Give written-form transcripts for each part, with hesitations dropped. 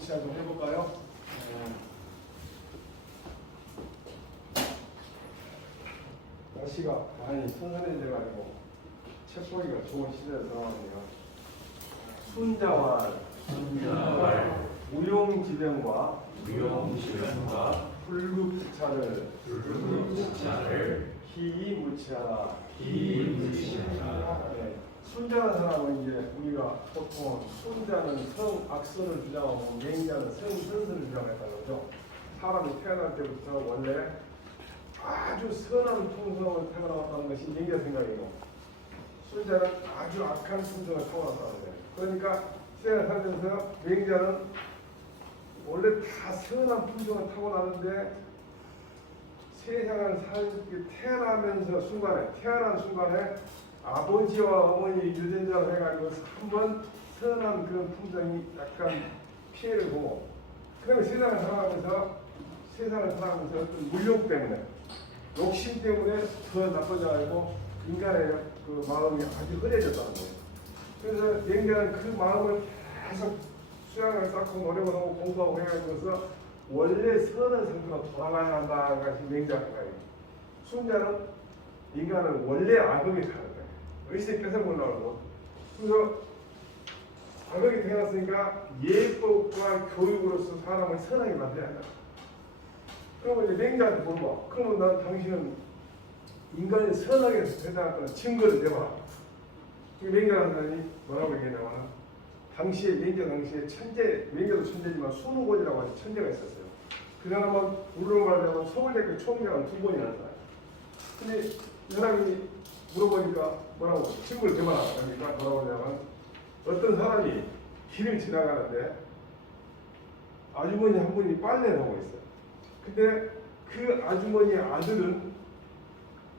같이 한번 해볼까요? 날씨가 많이 선선해져가지고 책 보기가 좋은 시대에 들어가네요. 순자왈, 무용지병과 불급차를 희무치하라. 네. 순자라는 사람은 이제 우리가 보통 순자는 성악선을 주장하고 맹자는 성선설을 주장했다는 거죠. 사람이 태어날 때부터 원래 아주 선한 품성을 타고나왔다는 것이 맹자 생각이고, 순자는 아주 악한 품성을 타고났다는 거예요. 그러니까 세상을 살면서 맹자는 원래 다 선한 품성을 타고나는데 세상을 태어난 순간에 아버지와 어머니 유전자를 해가지고 한번 선한 그런 품성이 약간 피해를 보고, 그다음에 세상을 살아가면서 어떤 물욕 때문에, 욕심 때문에 더 나빠져가지고 인간의 그 마음이 아주 흔해졌다는 거예요. 그래서 맹자는 그 마음을 계속 수양을 쌓고 노력을 하고 공부하고 해가지고서 원래 선한 상태로 돌아가야 한다는 것이 맹자 생각이에요. 순자는 인간은 원래 악업이 타는 거예요. 의식에 뺏어보려고. 그래서 악업이 태어났으니까 예법과 교육으로서 사람을 선하게 만들어야 한다. 그러면 이제 맹자한테 물어봐. 그러면 난 당신은 인간이 선하게 태어났다는 증거를 내봐. 맹자라는 사람이 뭐라고 얘기했냐면, 맹자 당시에 맹자도 천재지만 순우곤이라고 하는 천재가 있었어요. 그 사람은 물론 말하자면 서울대학교 총장을 2번이나 한 사람. 근데 이 사람이 물어보니까 뭐라고 친구를 대만하니까 뭐라고 하냐면, 어떤 사람이 길을 지나가는데 아주머니 한 분이 빨래를 하고 있어요. 근데 그 아주머니의 아들은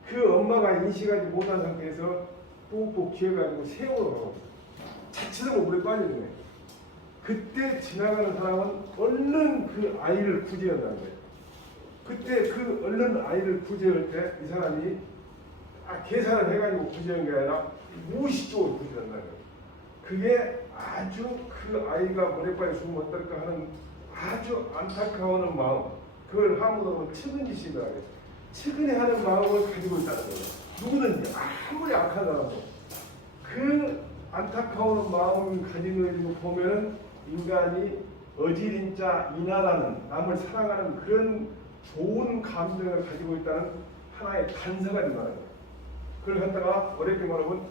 그 엄마가 인식하지 못한 상태에서 꾹꾹 기어가지고 세월을 하고 있어요. 자칫하면 물에 빠지는 거예요. 그때 지나가는 사람은 얼른 그 아이를 구제한다는 거예요. 그때 그 얼른 아이를 구제할 때 이 사람이 계산을 해가지고 구제한 게 아니라 무의식적으로 구제한다는 거예요. 그게 아주 그 아이가 모래바위에 죽으면 어떨까 하는 아주 안타까워하는 마음, 그걸 한문으로 측은지심이라고 해요. 측은해하는 마음을 가지고 있다는 거예요. 누구든지 아무리 악한 사람도 그 안타까운 마음을 가지는 걸 보면은 인간이 어지린자 인하라는, 남을 사랑하는 그런 좋은 감정을 가지고 있다는 하나의 단서가 된다는 거예요. 그걸 갖다가 어렵게 말하면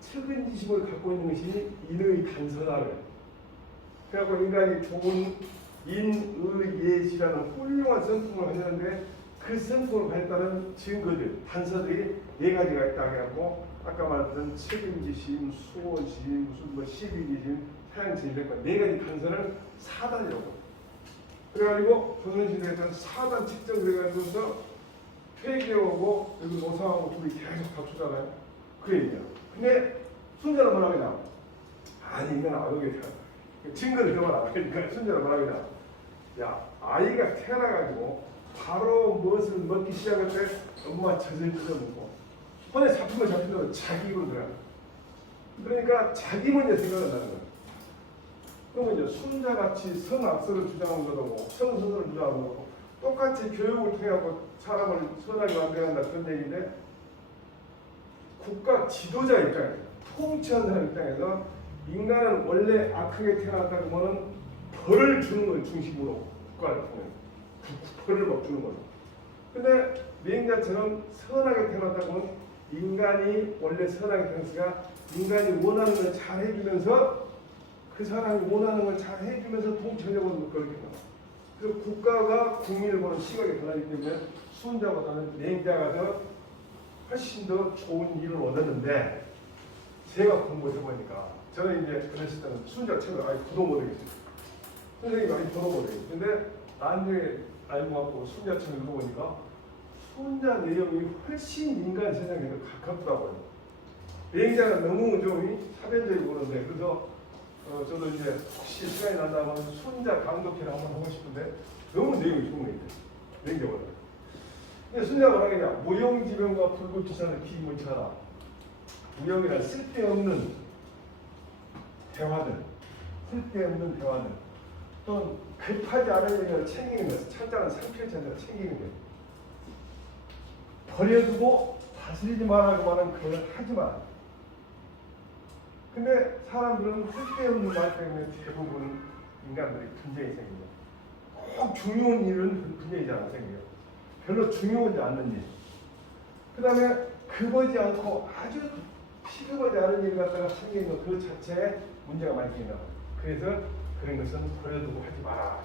측은지심을 갖고 있는 것이 인의 단서다를. 그래갖고 인간이 좋은 인의예지라는 훌륭한 성품을 가졌는데, 그 성품을 가졌다는 증거들, 단서들이 4가지가 있다고 해갖고, 아까 말했던 책임지심, 수호심, 무슨 뭐 시비지심, 사양지심, 4가지 단서를 사단이라고. 그래가지고 조선시대에서는 사단 책정을 해가지고서 퇴계하고 여기 노사하고 둘이 계속 다투잖아요. 그 얘기야. 근데 순자는 뭐라고 하냐? 아니, 이건 악역이 태어나. 증거를 대봐라. 그러니까 순자는 뭐라고 하냐? 야, 아이가 태어나가지고 바로 무엇을 먹기 시작할 때 엄마가 젖을 뜯어먹고, 손에 잡히면 잡힌다고 자기 입으로 들어가. 그러니까 자기 먼저 생각을 한다는 거예요. 그러면 이제 순자같이 성악설을 주장하는 거고 성선설을 주장하는 거고 똑같이 교육을 통해서 사람을 선하게 만들어야 한다, 그런 얘기인데, 국가 지도자 입장에서, 통치하는 사람 입장에서 인간은 원래 악하게 태어났다고 하면 벌을 주는 걸 중심으로 국가를 통해 벌을 막 주는 거죠. 근데 맹자처럼 선하게 태어났다고 하면 인간이 원래 선하게 태어났으니까 인간이 원하는 걸 잘 해주면서, 그 사람이 원하는 걸 잘 해주면서 통치하려고 그렇게 나와요. 그래서 국가가 국민을 보는 시각이 변하기 때문에 순자보다는 맹자가 더 훨씬 더 좋은 일을 얻었는데, 제가 공부를 해보니까 저는 이제 그랬을 때는 순자 책을 아예 보도 못하겠어요. 선생님이 아예 보도 못하겠어요. 근데 나중에 알고 갖고 순자 책을 읽어보니까 순자 내용이 훨씬 인간 세상에 더 가깝더라고요. 맹자는 너무 좀 사변적이고 그런데, 그래서 저도 이제 혹시 시간이 난다면 순자 강독회를 한번 하고 싶은데 너무 내용이 좋은 거 있대요. 맹자보다. 근데 순자가 뭐라 그러냐? 무용지병과 불구치사는 기문차라. 무용이란 쓸데없는 대화들, 또 급하지 않은 일을 챙기는 것, 철저한 상필천에서 챙기는 것. 버려두고 다스리지 말라고 말하면 그걸 하지 마. 근데 사람들은 쓸데없는 말 때문에 대부분 인간들이 분쟁이 생깁니다. 꼭 중요한 일은 분쟁이 잘 안 생겨요. 별로 중요하지 않는 일. 그 다음에 급하지 않고 아주 시급하지 않은 일 갖다가 챙기는 것 그 자체에 문제가 많이 생긴다. 그래서 그런 것은 버려두고 하지 마라.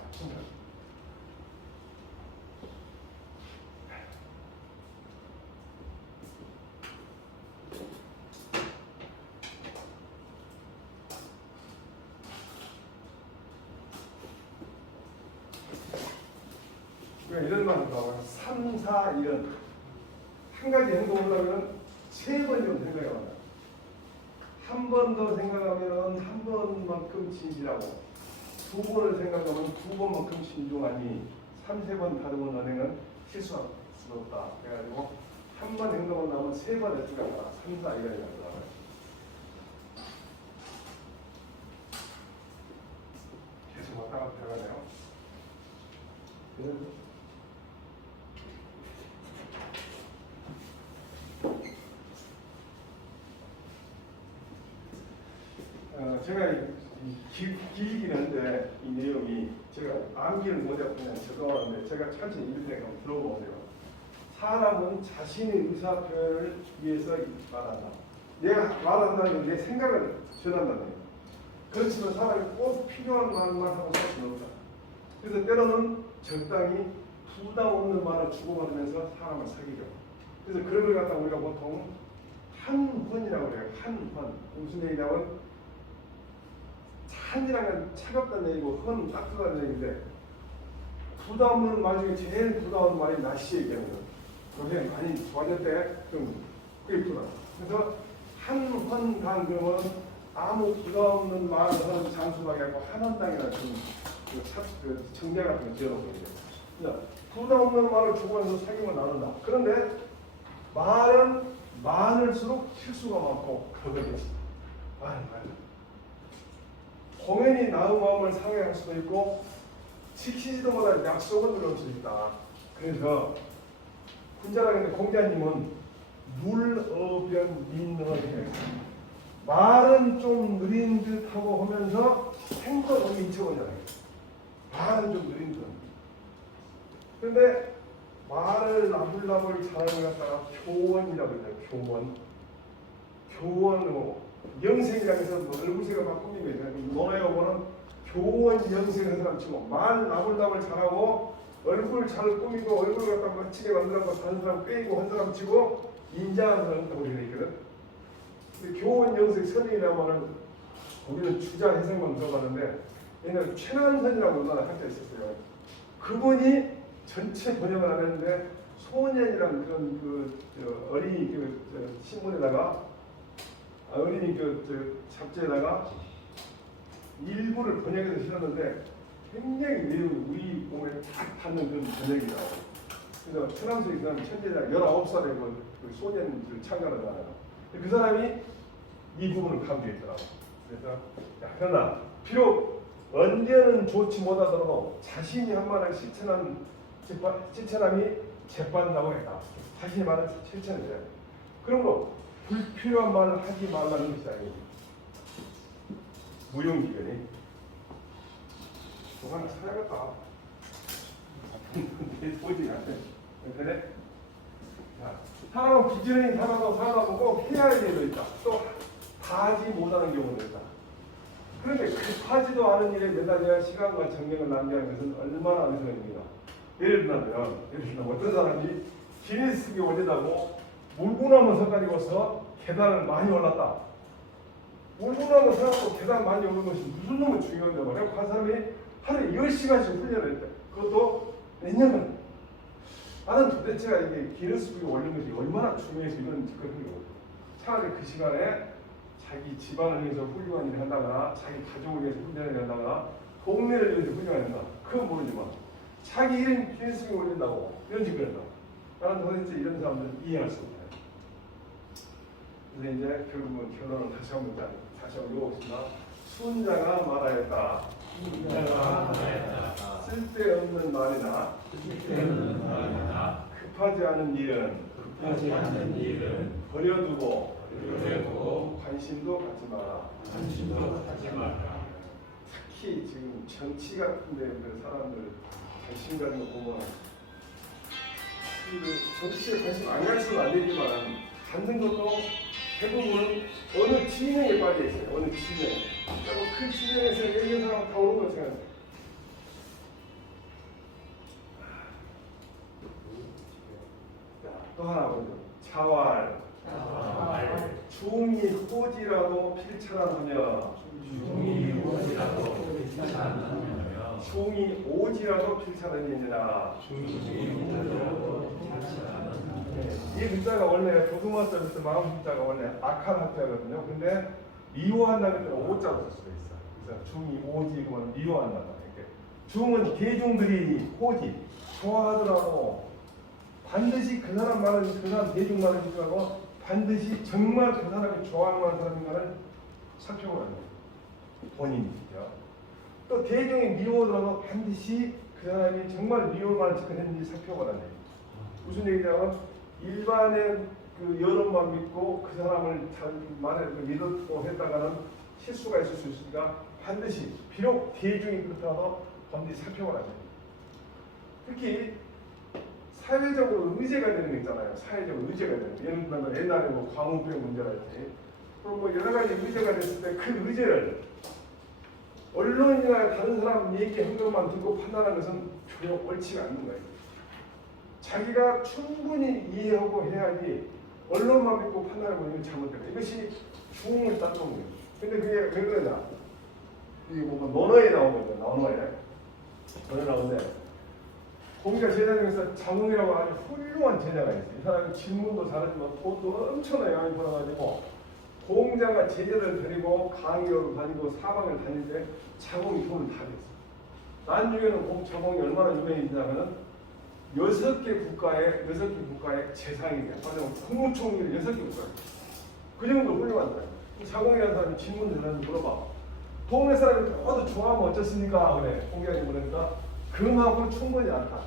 이런 말을 나와요. 3, 4, 이런 한 가지 행동을 하면 3번 정도 생각이 나요. 한 번 더 생각하면 한 번만큼 진실하고 2번을 생각하면 2번만큼 신중하니 3, 4번 다르면 은행은 실수할 수가 없다. 그래가지고 한 번 행동을 나오면 3번을 생각하라. 3, 4, 이런 생각을 나와요. 계속 왔다 갔다 해가네요. 제가 길긴 한데 이 내용이 제가 암기를 못하고 그냥 적어왔는데 제가 천천히 읽을 테니까 한번 들어보세요. 사람은 자신의 의사 표현을 위해서 말한다. 내가 말한다는 게 내 생각을 전한다는 거예요. 그렇지만 사람이 꼭 필요한 말만 하고 살 수는 없다. 그래서 때로는 적당히 부담 없는 말을 주고받으면서 사람을 사귀죠. 그래서 그런 걸 갖다 우리가 보통 한헌이라고 그래요. 한헌. 무슨 얘기냐면 한이라는 차갑다는 얘기고 헌 따뜻하다는 얘기인데 부담 없는 말 중에 제일 부담 없는 말이 날씨 얘기하는 거예요. 요새 많이 좋아질 때좀 그립구나. 그래서 한헌당 그러면 아무 부담 없는 말을 하는 장소방이 아니고 한헌당이라는 그 정제 같은 거 지어놓고 있어요. 부담 없는 말을 주고받아서 사귐을 나눈다. 그런데 말은 많을수록 실수가 많고 거듭이지. 말. 공연히 나의 마음을 상해할 수도 있고 지키지도 못할 약속을 들을 수 있다. 그래서 군자라는데 공자님은 물어변 민어해. 말은 좀 느린 듯하고 하면서 행동은 인척하잖아요. 말은 좀 느린 듯. 그런데 말을 나불나불 잘하는 것 갖다가 교원이라고 해요. 교원으로 영생이라고 해서 얼굴색을 막 꾸미고 있어요. 노래에 보면 교원 영생을 사람 치고 말 나불나불 잘하고 얼굴 잘 꾸미고 얼굴 갖다 멋지게 만들어서 다른 사람 빼고 한 사람 치고 인자한 사람 있다고 되어 있거든. 근데 교원 영생 선생이라고 하는 우리는 주자 해석만 들어봤는데 옛날에 최난선이라고 얼마나 한자 있었어요. 그분이 전체 번역을 안 했는데 소년이라는 그런 어린이 신문에다가 어린이 잡지에다가 일부를 번역해서 실었는데 굉장히 매우 우리 몸에 딱 닿는 그런 번역이라고. 그래서 천황소에 그 사람이 천재자 19살의 그 소년을 참가하잖아요. 그 사람이 이 부분을 강조했더라고. 그래서 그러나 비록 언제는 좋지 못하더라도 자신이 한 말을 실천함이 재판다고 했다. 자신이 말을 실천해야 돼. 그러므로 불필요한 말을 하지 말라는 것이 아니고 무용지간이 뭐 하나 사야겠다. 보지 않대. 그래? 사람은 부지런히 살아다 보고 해야 할 일도 있다. 또 다 하지 못하는 경우도 있다. 그런데 급하지도 않은 일에 매달려 시간과 정력을 낭비하는 것은 얼마나 어리석입니까? 예를 들면 어떤 사람이 기네스북에 올리다고 물구나무 서가지고서 계단을 많이 올랐다. 물구나무 서가지고 계단 많이 오른 것이 무슨 놈의 중요한데 말이야. 그 사람이 하루에 10시간씩 훈련을 했대. 그것도 몇 년간. 나는 도대체가 이게 기네스북에 올린 것이 얼마나 중요해서 이런 짓거리를 하고 차라리 그 시간에 자기 집안을 위해서 훌륭한 일을 한다거나 자기 가족을 위해서 훈련을 한다거나 동네를 위해서 훈련을 한다. 그건 모르지만 자기 이름 기네스북에 올린다고 이런 짓거리를 한다. 나는 도대체 이런 사람들은 이해할 수 없다. 그래서 이제 결국은 결론은 다시 한번 읽어보겠습니다. 순자가 말하였다. 쓸데없는 말이나 급하지 않은 일은 버려두고 관심도 갖지 마라. 특히 지금 정치 같은데 그 사람들 관심 가는 거 보면 정치에 관심 안 가지면 안 되지만 갖는 것도 대부분은 어느 진영에 빠져 있어요. 어느 진영. 그 진영에서 얘기하는 사람 다 오는 거 생각해요. 또 하나 보죠. 자활. 중이 호지라도 필찰하느냐. 중이 오지라도 필찰하느냐. 이 글자가 원래 조승환자부터 마음 글자가 원래 악한 한자거든요. 근데 미워한다는 때는 오자로 쓸 수가 있어. 그래서 중이 오지 그러면 미워한다. 이렇게. 중은 대중들이 호지 좋아하더라도 반드시 그 사람 말은 그 사람 대중 말을 듣지 말고 반드시 정말 그 사람이 좋아할 만한 사람인가를 살펴보라는 거예요. 본인이죠. 또 대중이 미워하더라도 반드시 그 사람이 정말 미워할 만한 짓을 했는지 살펴보라는 거예요. 무슨 얘기냐면 일반의 그 여론만 믿고 그 사람을 잘 믿었고 했다가는 실수가 있을 수 있으니까 반드시 비록 대중이 그렇다고 반드시 살펴보라는 거예요. 특히 사회적으로 의제가 되는 게 있잖아요. 사회적으로 의제가 되는 거. 예를 들면 옛날에 뭐 광우병 문제랄지 그리고 뭐 여러 가지 의제가 됐을 때 그 의제를 언론이나 다른 사람 얘기한 것만 듣고 판단하는 것은 전혀 옳지가 않는 거예요. 자기가 충분히 이해하고 해야지 언론만 믿고 판단하고 이건 잘못된 거예요. 이것이 중을 따르는 거예요. 근데 그게 왜 그러냐? 이게 뭐 논어에 나오거든요. 논어에 나오는데 공자 제자 중에서 장흥이라고 아주 훌륭한 제자가 있어요. 이 사람이 질문도 잘하지만 돈도 엄청나게 많이 벌어가지고 공자가 제자를 데리고 강의를 다니고 사방을 다닐 때 자공이 돈을 다 냈어요. 나중에는 자공이 얼마나 유명해지냐면은 6개 국가의 재상이에요. 하여튼 국무총리를 6개 국가에. 그 정도 훌륭한 사람. 자공이라는 사람이 질문 잘하는지 물어봐. 동네 사람이 모두 좋아하면 어쩌습니까? 그래. 공자님 그러니까 그만큼 충분히 않다.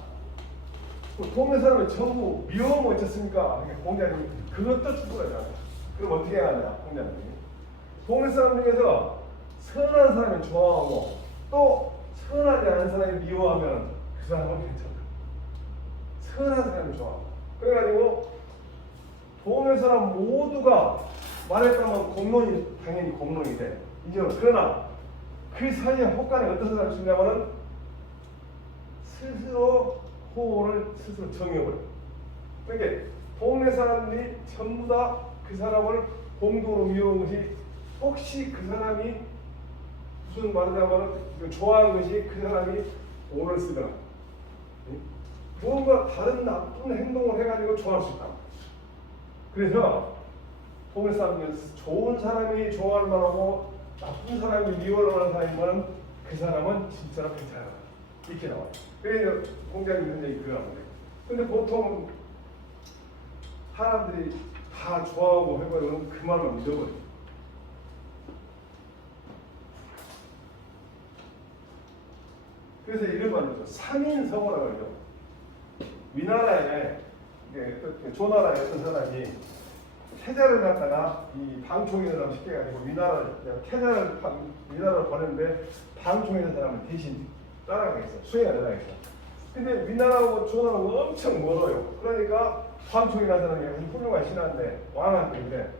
동네 사람이 전부 미워하면 어쩌습니까? 공자님 그것도 충분하지 않다. 그럼 어떻게 해야 하냐? 공자님. 동네 사람 중에서 선한 사람이 좋아하고 또 선하지 않은 사람이 미워하면 그 사람은 괜찮다. 선한 사람이 좋아하고. 그래가지고 동네 사람 모두가 말했다면 공론이 당연히 공론이 돼. 인정을. 그러나 그 사이에 혹간에 어떤 사람이 있냐면은 스스로 호를 스스로 정해버려. 그러니까 동네 사람들이 전부 다 그 사람을 공동으로 미워한 것이 혹시 그 사람이 무슨 말하자면 좋아하는 것이 그 사람이 오를 쓰거나 무언가 다른 나쁜 행동을 해가지고 좋아할 수 있다. 그래서 동네 사람들은 좋은 사람이 좋아할 만하고 나쁜 사람이 미워할 만한 사람이면 그 사람은 진짜로 괜찮아. 이렇게 나와요. 그래서 공자님 현재 그러는 거예요. 근데 보통 사람들이 다 좋아하고 해버리면 그 말만 믿어버려요. 그래서 이런 말이죠. 삼인성어라고 하죠. 위나라에 조나라에 어떤 사람이 태자를 갖다가 이 방총이라고 시켜가지고 위나라를 보냈는데 방총에 있는 사람을 대신 따라가겠어. 수행을 따라가겠어. 근데 위나라하고 조나라하고 엄청 멀어요. 그러니까 방총이라는 사람이 훌륭한 신하인데 왕한테 그래.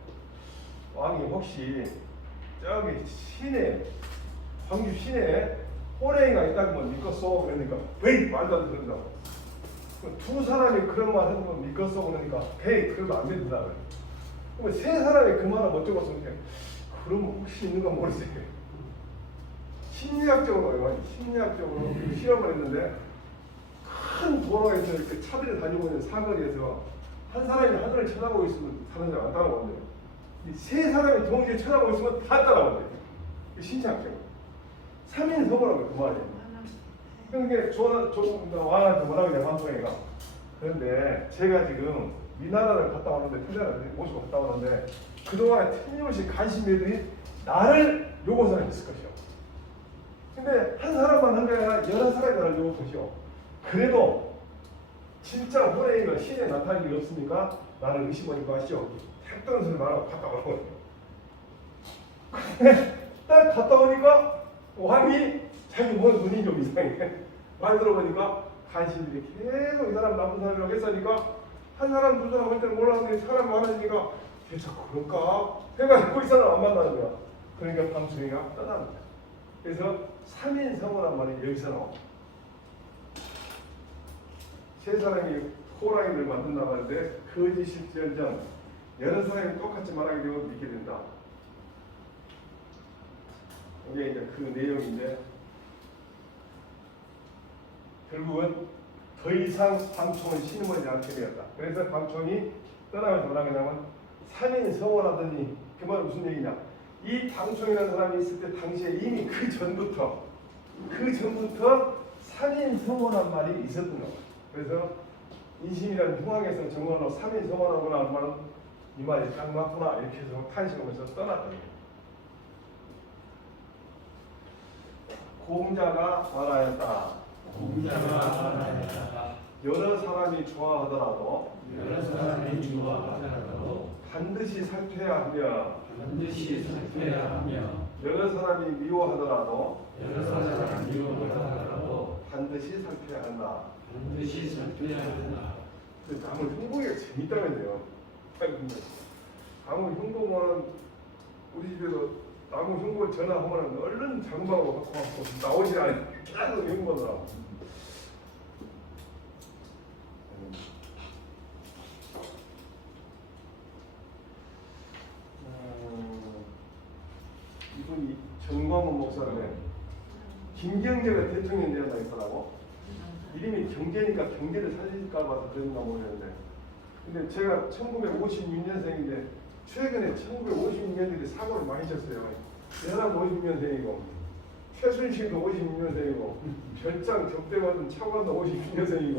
왕이 혹시 저기 시내 광주 시내에 호랭이가 있다는 건 믿겠어? 그러니까 왜 말도 안 된다고. 두 사람이 그런 말 하는 건 믿겠어? 그러니까 에이 그래도 안 된다 그래. 그럼 세 사람이 그 말을 못 적어서 그러면 혹시 있는 건 모르세요. 심리학적으로 실험을 했는데 큰 도로에서 이렇게 차들이 다니고 있는 사거리에서 한 사람이 하늘을 쳐다보고 있으면 다른 사람이 안 따라오는데 이 세 사람이 동시에 쳐다보고 있으면 다 따라오는데 신체학적으로 3인성어라고 그 말이에요. 그러니까 왕한테 뭐라고 하냐 방송이가. 그런데 제가 지금 위나라를 갔다 오는데 태자를 모시고 갔다 오는데 그동안에 틀림없이 관심들이 나를 요구하는 있을 것이요. 근데 한 사람만 한 게 아니라 여러 사람이 하려고 보시오. 그래도 진짜 호랭이가 신에 나타날 일이 없으니까 나를 의심하지 마시오. 택도는 소리 말하고 갔다 오라고. 딱 갔다 오니까 왕이 자기 뭔 눈이 좀 이상해. 말 들어보니까 간신들이 계속 이 사람 나쁜 사람이라고 했으니까 한 사람 두 사람 할 때는 몰랐는데 사람 많아지니까 계속 그럴까? 해가지고 이 사람 안 만나는 거야. 그러니까 밤중이가 떠나는 거야. 그래서 3인성어란 말이 여기서 나와. 세 사람이 호랑이를 만든다고 하는데 거짓일지언정 여러 사람이 똑같이 말하게 되면 믿게 된다. 이게 이제 그 내용인데 결국은 더 이상 방총은 신음하지 않게 되었다. 그래서 방총이 떠나면서 뭐라고 하냐면 3인성어라더니 그 말은 무슨 얘기냐. 이 방총이라는 사람이 있을 때 당시에 이미 그 전부터 3인성어란 말이 있었던 거예요. 그래서 인심이라는 중앙에서 정언으로 3인성어라고 하는 말은 이 말이 딱 맞구나 이렇게 해서 탄식하면서 떠났던 거예요. 공자가 말하였다. 여러 사람이 좋아하더라도 반드시 살펴야 하며 여러 사람이 미워하더라도 반드시 살펴야 한다. 나무 흉보기가 재밌다면요. 나무 흉보면 우리 집에서 나무 흉보 전화하면 얼른 장방으로 갖고 와서 나오지 않아요. 계속 흉보더라고. 이분이 정광훈 목사인데 김경재가 대통령이 되었다 했더라고. 이름이 경제니까 경제를 살릴까 봐서 그런가 모르겠는데 근데 제가 1956년생인데 최근에 1956년들이 사고를 많이 쳤어요. 대단 56년생이고 최순실도 56년생이고 별장 접대받은 차관도 56년생이고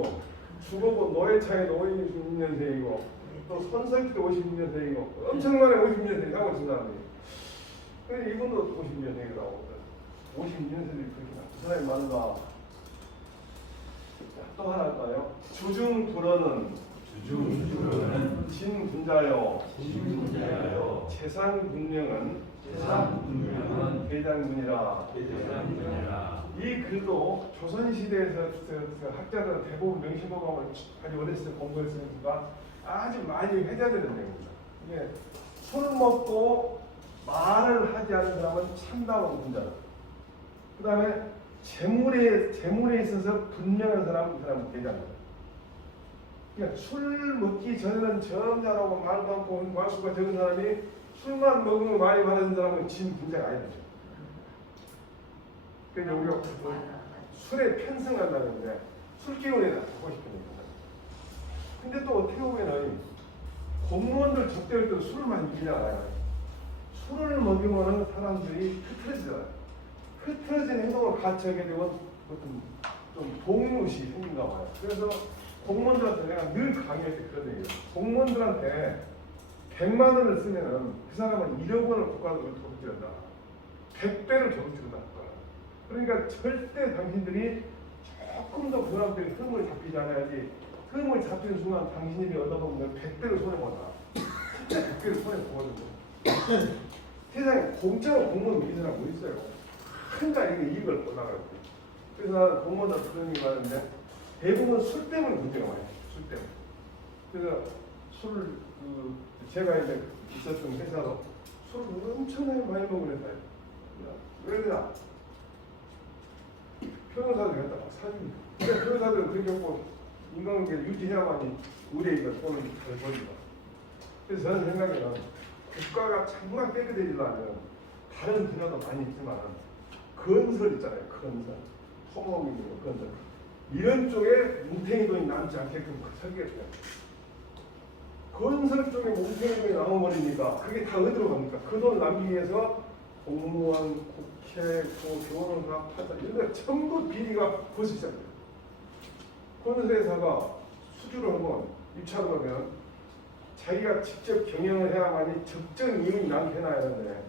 주거본 노회창에도 56년생이고 또 손석희도 56년생이고 엄청나게 56년생이 사고 친 사람이. 근데 이분도 56년생이라고 56년생들이 그렇게 나쁜 사람이 많은가. 또 하나 할까요? 주중불어는 진군자요 재상분명은 대장군이라. 이 글도 조선시대에서 학자들은 대부분 명심보감을 아주 어렸을 때 공부했으니까 아주 많이 회자되는 내용입니다. 이게 술 먹고 말을 하지 않는 사람은 참다운 군자다. 그 다음에 재물에 있어서 분명한 사람은 그 사람은 대장이다. 그러니까 술 먹기 전에는 점잖하고 말도 않고 말수가 적은 사람이 술만 먹으면 많이 받는 사람은 진 분자가 아니죠. 그러니까 우리가 술에 편승한다는데 술 기운에 갖고 싶으니까. 근데 또 어떻게 보면은 공무원들 접대할 때도 술을 많이 먹이잖아요. 술을 먹이면은 사람들이 흐트러지잖아요. 흐트러진 행동을 같이 하게 되면 어떤 좀 동무시 생긴가 봐요. 그래서 공무원들한테 내가 늘 강의할 때 그런 얘기예요. 공무원들한테 100만 원을 쓰면은 그 사람은 1억 원을 국가적으로 도둑질한다. 100배를 도둑질한다. 그러니까 절대 당신들이 조금 더 그람들이 흠을 잡히지 않아야지. 흠을 잡히는 순간 당신들이 얻어먹는 100배를 손해본다. 진짜 100배를 손해보거든요. 세상에 공짜로 공무원 이기는 사람 뭐 있어요? 큰가 이게 이익을 올라가고. 그래서 공무원들 그런 얘기 하는데 대부분 술 때문에 문제가 많아요. 술 때문에. 그래서 술을 제가 이제 있었던 회사도 술을 엄청나게 많이 먹으는 회사예요. 왜 그러냐? 변호사들 갖다 막 사줍니다. 그러니까 변호사들은 그렇게 하고 인간관계를 유지해야만이 의뢰인과 돈을 잘 벌리고. 그래서 저는 생각에는 국가가 정말 깨끗해지려면 다른 분야도 많이 있지만 건설 있잖아요. 건설. 토목이고 건설. 이런 쪽에 뭉탱이 돈이 남지 않게끔 설계했어요. 건설 쪽에 뭉탱이 돈이 남아버리니까 그게 다 어디로 갑니까? 그 돈 남기기 위해서 공무원, 국회, 변호사, 판사 이런 데 전부 비리가 벌써 시작돼요. 건설회사가 수주를 하면 입찰을 하면 자기가 직접 경영을 해야만이 적정 이윤이 남게 해놔야 하는데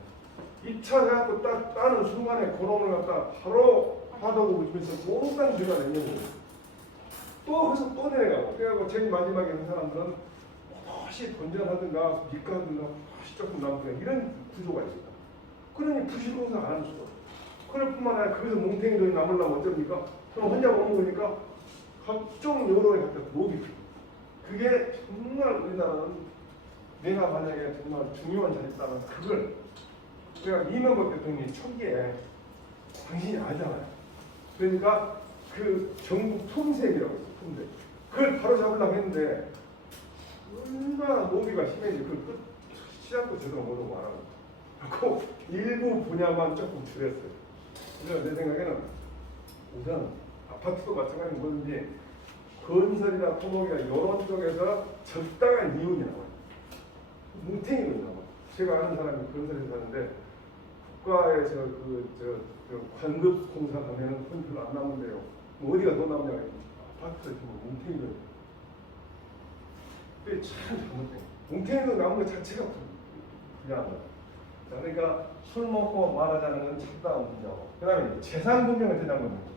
2차 해갖고 딱 따는 순간에 그놈을 갖다 바로 하다고 웃으면서 몽땅 들어가는 거예요. 또 거기서 또 내려가고 그래갖고 제일 마지막에 한 사람들은 다시 본전하든가 밑가든가 다시 조금 남고 이런 구조가 있습니다. 그러니 부실공사 안 하는 수가 없어요. 그럴 뿐만 아니라 거기서 뭉탱이들이 남으려면 어쩝니까? 그럼 혼자 먹는 거니까 각종 여론에 갖다 녹이 피고 그게 정말 우리나라는 내가 만약에 정말 중요한 자리 있다면 그걸 그러니까 이명박 대통령이 초기에 당신이 알잖아요. 그러니까 그 경북 품색이라고 있어요. 품색. 그걸 바로 잡으려고 했는데 얼마나 노비가 심해지 그걸 끝 시작도 제대로 못하고 안 하고 그리고 일부 분야만 조금 줄였어요. 그래서 내 생각에는 우선 아파트도 마찬가지인 뭐든지 건설이나 토목이나 이런 쪽에서 적당한 이윤이 나와요. 뭉탱이로 나와요. 제가 아는 사람이 건설에서 사는데 국가에서 그 관급 공사 가면은 돈 별로 안 남는데요. 뭐 어디가 돈 남냐? 아파트에서 뭉탱이로. 그게 참 잘못된 거예요. 뭉탱이로 나온 것 자체가 불리한 거예요. 그러니까 술 먹고 말하자는 건 착다운 문제고 그 다음에 재산 분명을 되자는 겁니다.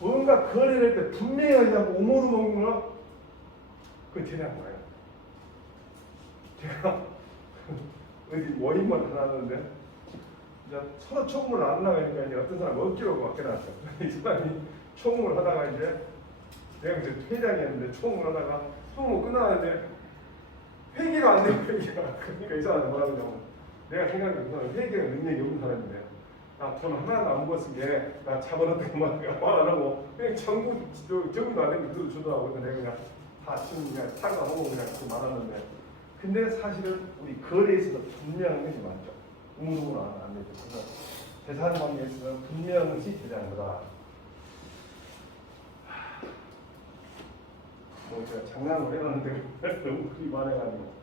뭔가 거래를 할 때 분명히 하지 않고 오모로 먹는 거 그게 대단한 거예요. 제가 어디 모임을 하나 하는데 이제 서로 총무를 안 나가니까 이제 어떤 사람 억지로 맡겨놨어요. 이 사람이 총무를 하다가 이제 내가 이제 회장이었는데 총무를 하다가 총무 끝나는데 회계가 안 되고 회계가 그러니까 이 사람은 뭐라고 하냐면 내가 생각해 그 사람 회계가 능력이 없는 사람인데 나 돈 하나도 안 먹었은 게나 잡아놓던 말 안 하고 그냥 정부도 안 되고 그도 주더라고. 내가 그냥 다 지금 그냥 사과하고 그냥 그 말하는데 근데 사실은 우리 거래에서도 분명한 것이 많죠. 우물우물 안 되죠. 그래서 재산 관계에 있어서 분명시 되자는 거다. 뭐 제가 장난을 해봤는데 너무 글이 많아가지고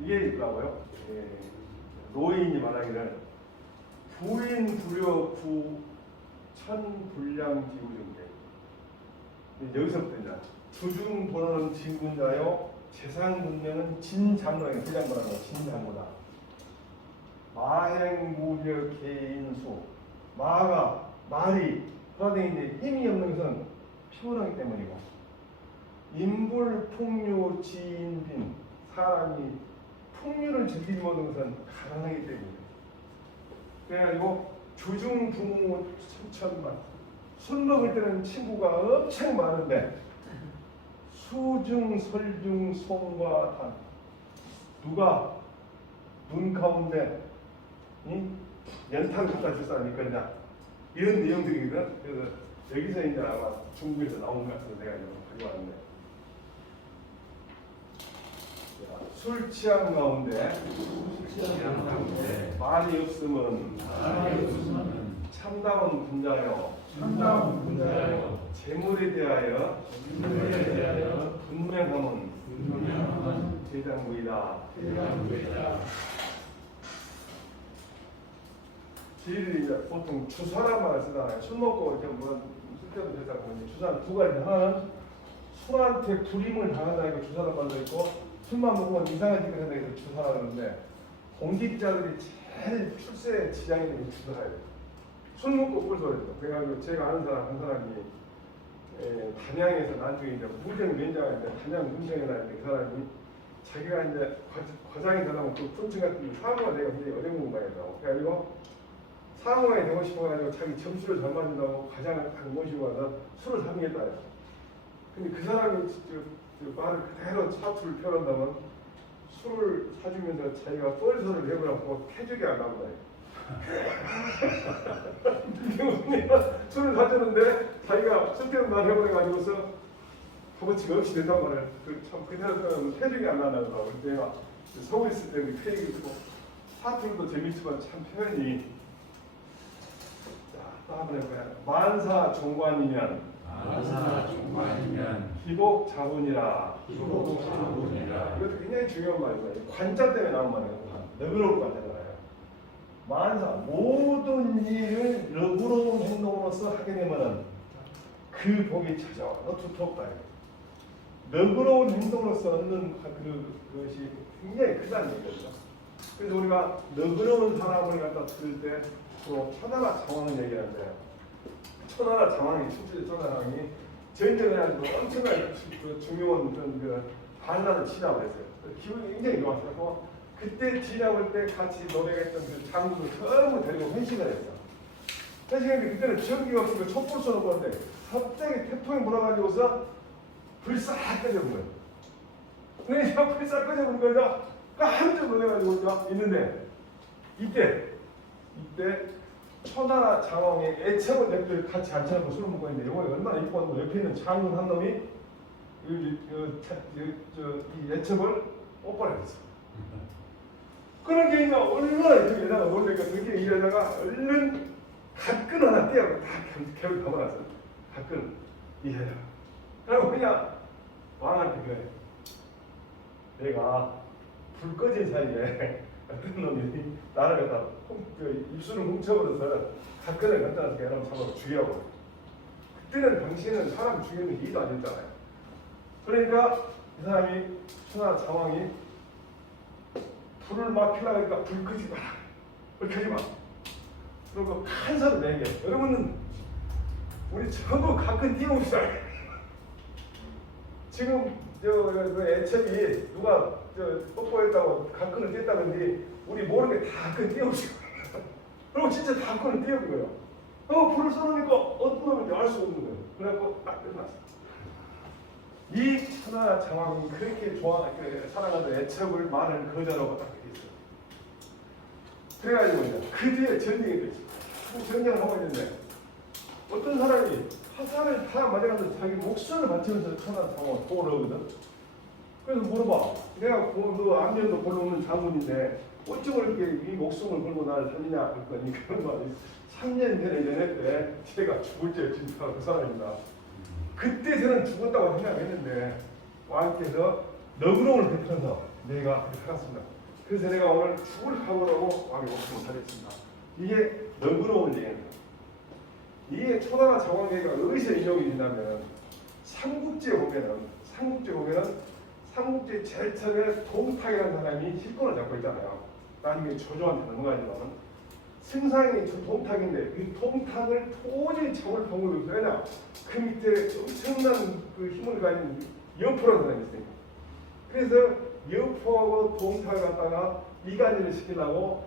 이게 있더라고요. 노인이 말하기를 부인 불효 부 천불량 지구중대 여기서부터 이제 주중 번호는 진군자요 재산 분명은 진장로예요. 불량보다는 진장로다. 마행무려 개인수 마가 말이 허대인데 힘이 없는 것은 피곤하기 때문이고 인불풍류 지인빈 사람이 풍류를 즐기지 못하는 것은 가난하기 때문이에요. 그래가지고 주중 부모 천천만 술 먹을 때는 친구가 엄청 많은데 수중 설중 송과 단 누가 눈 가운데 연탄 갖다 줄 사람이 있거든요. 이런 내용들이거든. 그래서 여기서 이제 아마 중국에서 나온 것 같아서 내가 이거 가져왔는데 술 취한 가운데 말이 없으면 참다운 분자요 재물에 대하여 분명함은 제장부이다. 제일 이제 보통 주사란 말을 쓰잖아요. 술 먹고 이렇게 뭐 쓸데없는 데다 보니 주사는 두 가지. 하나는 술한테 불임을 당한다니까 주사란 말도 있고 술만 먹으면 이상한 짓을 한다고 해서 주사라 그러는데 공직자들이 제일 출세에 지장이 되는 주사예요. 술 먹고 꿀소리죠. 그래가지고 제가 아는 사람 한 사람이 단양에서 나중에 이제 무정 면장인데 단양 문정에 나는데 그 사람이 자기가 이제 과장이 되려면 그 function 같은 사무가 되기가 굉장히 어려운 공간이더라고. 그래가지고 사무관이 되고 싶어가지고 자기 점수를 잘 맞는다고 과장을 딱 모시고 가서 술을 사먹겠다 해요. 근데 그 사람이 말을 그대로 사투를 표현한다면 술을 사주면서 자기가 뻘소를 해보라고 쾌적이 안 나고 술을 사주는데 자기가 쓸데없는 말 해버려가지고서 값어치가 없이 된단 말이에요. 참 그대로 표현하면 쾌적이 안 나더라고요. 그래서 내가 서울 있을 때는 쾌적이 있고 사투도 재밌지만 참 표현이 자, 한번 해볼까요? 만사 종관이면 희복 자분이라. 이것도 굉장히 중요한 말이에요. 관자 때문에 나온 말이에요. 너그러울 관자잖아요. 만사 모든 일을 너그러운 행동으로서 하게 되면은 그 복이 찾아와. 너 두텁다. 너그러운 행동으로서 얻는 그것이 굉장히 크다는 얘기죠. 그래서 우리가 너그러운 사람을 갖다 들을 때 또 천하나 장왕을 얘기하는데, 천하나 장왕이 실제 천하나 장왕이 전쟁해가지고 엄청나게 중요한 그런 반란을 진압을 했어요. 기분이 굉장히 좋았고, 그때 진압할 때 같이 노래했던 그 장군을 전부 데리고 회식을 했어. 회식했는데 그때는 전기가 없으니까 촛불 쏘는 건데 갑자기 태풍이 불어가지고서 불이 싹 꺼져본 거예요. 근데 불이 싹 꺼져본 거죠. 깜짝 놀래가지고 있는데 이때 천하나 장왕의 애청을 대표를 같이 앉혀놓고 술을 먹고 있는데 이거 얼마나 이뻐하고 옆에 있는 장군 한 놈이 이 애청을 오빠를 했어. 그런 게 있나 얼마나 이 여자가 놀래니까 그게 이 여자가 얼른 갓끈 하나 떼어고 다 개를 담아놨어. 갓끈 이 여자. 그리고 그냥 왕한테 그래. 내가 불 꺼진 사이에 어떤 놈이 나를 갖다 입술을 훔쳐버려서 갓끈을 갖다 놔서 걔를 잡아서 죽여버려. 그때는 당신은 사람 죽이는 게 일도 아니었잖아요. 그러니까 이 사람이 천하 장왕이 불을 막 켜려고 하니까 불 끄지 마. 불 켜지 마. 그리고 큰 소리 내게. 여러분은 우리 전부 가끔 띄워봅시다. 지금 애첩이 누가 뽀뽀했다고 가끔을 띄었다는데 우리 모르게 다 가끔 띄워봅시다. 그리고 진짜 다 가끔을 띄워본 거예요. 불을 쏘니까 어떤 놈인지 알 수 없는 거예요. 그래갖고 딱 끝났어. 이 천하 장왕이 그렇게 사랑하는 애첩을 많은 거절하고 딱 있어요. 그래가지고 이제 그 뒤에 전쟁이 됐어요. 전쟁을 하고 있는데 어떤 사람이 화살을 다 맞아가면서 자기 목숨을 바치면서 천하 장왕을 보러 오거든. 그래서 물어봐. 내가 그 안면도 보러 오는 장군인데 어쩌고 이렇게 이 목숨을 걸고 나를 살리냐 그랬더니 그런 말이 3년 전에 때 제가 죽을 죄 진짜 그 사람입니다. 그때 저는 죽었다고 생각했는데 왕께서 너그러움을 베풀어서 내가 그렇게 살았습니다. 그래서 내가 오늘 죽을 각오로 왕의 목숨을 살렸습니다. 이게 너그러움을 얘기합니다. 이게 천하나 장왕계가 어디서 인용이 된다면 삼국지에 보면은 삼국지 제일 처음에 동탁이라는 사람이 실권을 잡고 있잖아요. 나중에 조조한테 넘어가지만 승상이 저 동탁인데 그 동탁을 도저히 잡을 방법이 없어요. 왜냐? 그 밑에 엄청난 그 힘을 가진 여포라는 사람이 있으니까. 그래서 여포하고 동탁을 갖다가 이간질을 시키려고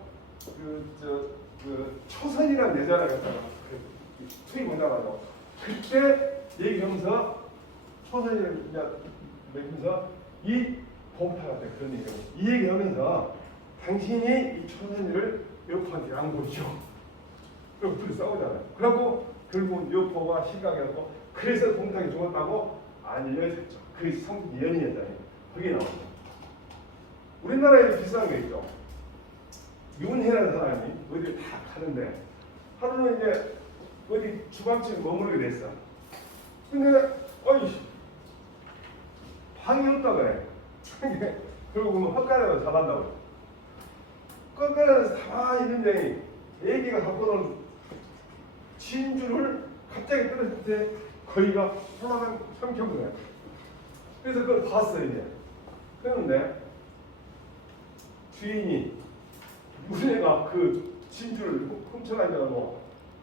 초선이라는 여자를 갖다가 투입하자마자 그때 얘기하면서 초선이를 얘기하면서 이 동탁한테 그런 얘기를 이 얘기하면서 당신이 이 초선이를 여포한테 양보죠. 그리고 둘이 싸우잖아요. 그리고 결국 여포가 시각해갖고 그래서 동탁이 죽었다고 알려졌죠. 그게 삼국 연인이었잖아요. 거기에 나옵니다. 우리나라에 비슷한 게 있죠. 윤회라는 사람이 어디 다 가는데 하루는 이제 어디 주방집에 머무르게 됐어. 근데 방이 없다 그래. 결국은 헛간에서 잡았다고. 헛간에서 가만히 있는데 애기가 갖고 놓은 진주를 갑자기 떨어질 때 거기가 하나만 삼켜본 거야. 그래서 그걸 봤어 이제. 그런데 주인이 무슨 애가 그 진주를 훔쳐가지고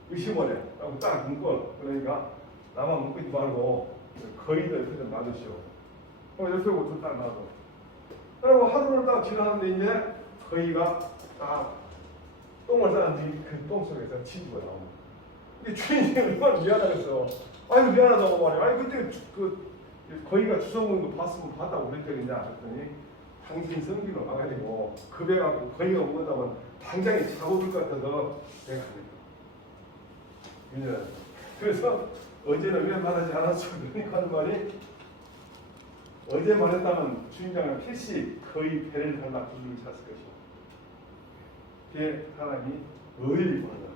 의심을 해. 라고 딱 묶어. 그러니까 나만 묶고 있지 말고 거의들 그좀 놔두시오. 옆에 옷을 딱 놔둬. 그리고 하루를 딱 지나는데 이제 거의가 딱 똥을 싸는데 그 똥 속에서 진주가 나옵니다. 근데 주인이 얼마나 미안하겠어. 아이고 미안하다고 말이야. 아니 그때 거의가 주워온 거 봤으면 봤다고 그랬더니냐 그랬더니 당신 성기가 와가지고 급해갖고 거의가 오다면 당장에 잡아볼 것 같아서 내가 안 됐다. 그래서 어제는 왜 말하지 않았어? 그러니까 하는 말이 어제 말했다면 주인장은 필시 거의 배를 달라 구슬을 찼을 것이고 그 사람이 의리를 보는 거예요.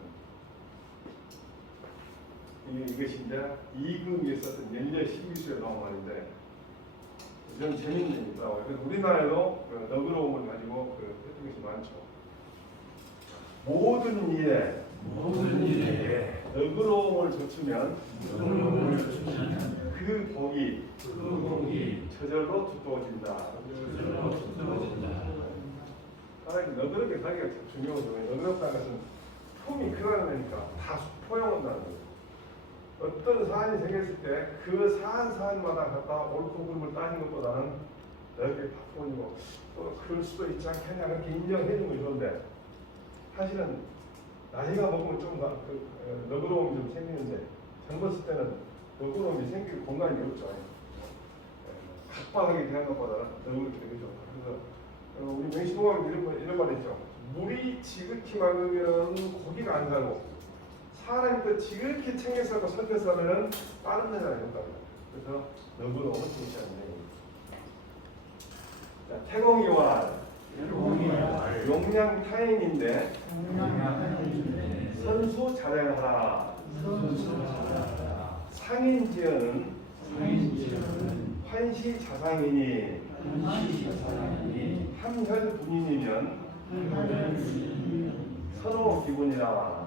이것이 이제 이금에 썼던 연례 12수에 나온 말인데 좀 재밌는 얘기 있더라고요. 그래서 우리나라에도 너그러움을 가지고 했던 것이 많죠. 모든 일에 너그러움을 젖추면 그 복이 저절로 주어진다. 사람이 너그럽게 살기가 참 중요하죠. 너그럽다는 것은 품이 크다는 거니까 다 포용한다는 거죠. 어떤 사안이 생겼을 때 그 사안마다 갖다 옳고 그름을 따지는 것보다는 넓게 바꾸고 또 그럴 수도 있지 않겠냐 그렇게 인정해 주는 거 좋은데 사실은 나이가 먹으면 좀 너그러움이 좀 생기는데 젊었을 때는 너그러움이 생길 공간이 없죠. 각박하게 대한 것보다는 너그럽게 되죠. 그래서 우리 맹시동학은 이런 말 있죠. 물이 지극히 맑으면 고기가 안 살고 사람이 또 지극히 챙겨서 선택해서 하면 빠른 내가 된다고. 그래서 너그러움은 중시하는 얘기입니다. 자, 태공이와 용량타행인데 선수 자량하라. 상인지어는 환시자상이니 함혈 분인이면 선호 기분이라.